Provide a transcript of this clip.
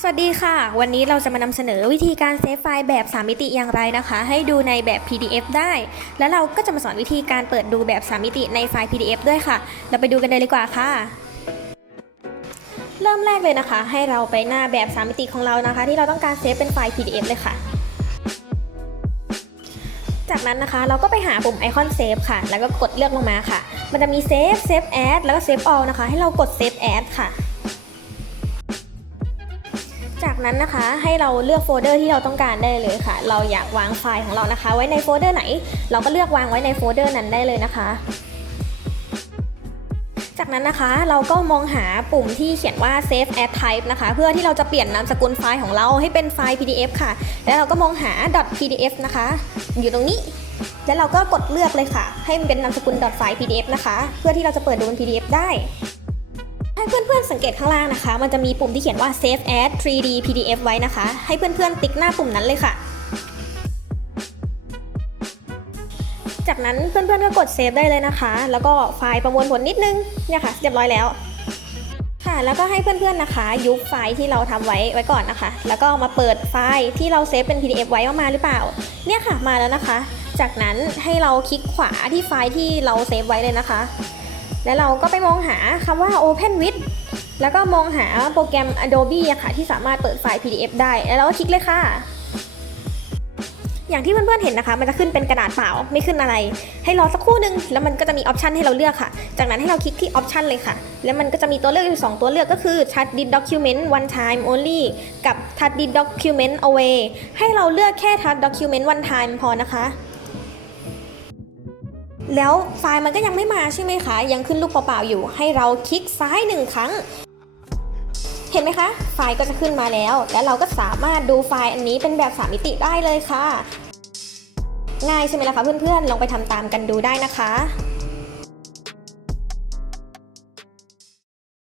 สวัสดีค่ะ วันนี้เราจะมานำเสนอวิธีการเซฟไฟล์แบบ 3 มิติอย่างไรนะคะ ให้ดูในแบบ PDF ได้ แล้วเราก็จะมาสอนวิธีการเปิดดูแบบ 3 มิติในไฟล์ PDF ด้วยค่ะ เราไปดูกันเลยดีกว่าค่ะ เริ่มแรกเลยนะคะ ให้เราไปหน้าแบบ 3 มิติของเรานะคะ ที่เราต้องการเซฟเป็นไฟล์ PDF เลยค่ะ จากนั้นนะคะเราก็ไปหาปุ่มไอคอนเซฟค่ะ แล้วก็กดเลือกลงมาค่ะ มันจะมีเซฟเซฟแอดแล้วก็เซฟออลนะคะ ให้เรากดเซฟแอดค่ะ นั้นนะคะ ให้เราเลือกโฟลเดอร์ที่เราต้องการได้เลยค่ะ เราอยากวางไฟล์ของเรานะคะ ไว้ในโฟลเดอร์ไหน เราก็เลือกวางไว้ในโฟลเดอร์นั้นได้เลยนะคะ จากนั้นนะคะเราก็มองหาปุ่มที่เขียนว่า save as type นะคะ เพื่อที่เราจะเปลี่ยนนามสกุลไฟล์ของเราให้เป็นไฟล์ PDF ค่ะ แล้วเราก็มองหา .pdf นะคะ อยู่ตรงนี้แล้วเราก็กดเลือกเลยค่ะ ให้มันเป็นนามสกุลไฟล์ PDF นะคะ เพื่อที่เราจะเปิดดูเป็น PDF ได้ ให้เพื่อนๆสังเกตข้างล่างนะคะ มันจะมีปุ่มที่เขียนว่า save as 3D PDF ไว้นะคะ ให้เพื่อนๆติ๊กหน้าปุ่มนั้นเลยค่ะ จากนั้นเพื่อนๆก็กดเซฟได้เลยนะคะ แล้วก็ไฟล์ประมวลผลนิดนึง เนี่ยค่ะเรียบร้อยแล้ว ค่ะ แล้วก็ให้เพื่อนๆนะคะ ยุบไฟล์ที่เราทำไว้ไว้ก่อนนะคะ แล้วก็มาเปิดไฟล์ที่เราเซฟเป็น PDF ไว้ว่ามาหรือเปล่า เนี่ยค่ะมาแล้วนะคะ จากนั้นให้เราคลิกขวาที่ไฟล์ที่เราเซฟไว้เลยนะคะ แล้วเราก็ไปมองหาคำว่า Open with แล้วก็มองหาโปรแกรม Adobe อะค่ะ ที่สามารถเปิดไฟล์ PDF ได้ แล้วเราก็คลิกเลยค่ะ อย่างที่เพื่อนๆเห็นนะคะ มันจะขึ้นเป็นกระดาษเปล่าไม่ขึ้นอะไร ให้รอสักครู่นึง แล้วมันก็จะมีออปชันให้เราเลือกค่ะ จากนั้นให้เราคลิกที่ออปชันเลยค่ะ แล้วมันก็จะมีตัวเลือกอยู่สองตัวเลือกก็คือ touch this document one time only กับ touch this document away ให้เราเลือกแค่ touch document one time พอนะคะ แล้วไฟล์มันก็ยังไม่มาใช่ไหมคะ ยังขึ้นรูปเปล่าๆอยู่ ให้เราคลิกซ้ายหนึ่งครั้ง เห็นไหมคะ ไฟล์ก็จะขึ้นมาแล้ว แล้วเราก็สามารถดูไฟล์อันนี้เป็นแบบ3มิติได้เลยค่ะ ง่ายใช่ไหมล่ะคะเพื่อนๆ ลองไปทำตามกันดูได้นะคะ